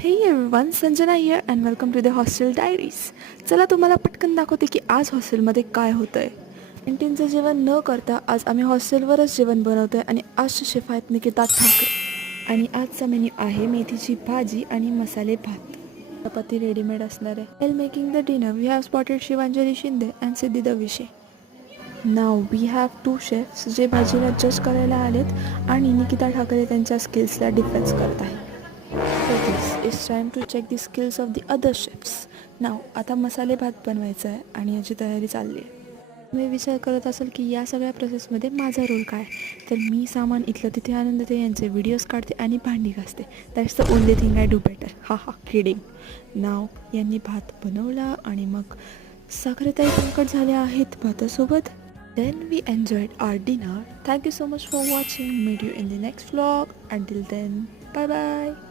हे everyone, Sanjana here and welcome to the hostel diaries. चला तुम्हाला पटकन दाखवते की आज हॉस्टेलमध्ये काय होतं आहे. कॅन्टीनचं जेवण न करता आज आम्ही हॉस्टेलवरच जेवण बनवतो आहे आणि आजचे शेफ आहेत निकिता ठाकरे. आणि आजचा मेन्यू आहे मेथीची भाजी आणि मसाले भात. चपाती रेडीमेड असणार आहे. Well making the dinner we have spotted Shivanjali Shinde and Siddhi Davishe. Now we have 2 chefs जे भाजीला जज करायला आलेत आणि निकिता ठाकरे त्यांच्या स्किल्सला डिफेन्स करत आहे. So this is time to check the skills of the other chefs. Now आता मसाले भात बनवायचा आहे आणि याची तयारी चालली आहे. तुम्ही विचार करत असाल की या सगळ्या प्रोसेसमध्ये माझा रोल काय, तर मी सामान इथलं तिथे आणून देते, यांचे व्हिडिओज काढते आणि भांडी घासते. That's the only thing I do better. हा किडिंग. नाव यांनी भात बनवला आणि मग साखरेताई संकट झाल्या आहेत भातासोबत. Then we enjoyed our dinner. Thank you so much for watching. Meet you in the next vlog. Until then, bye bye.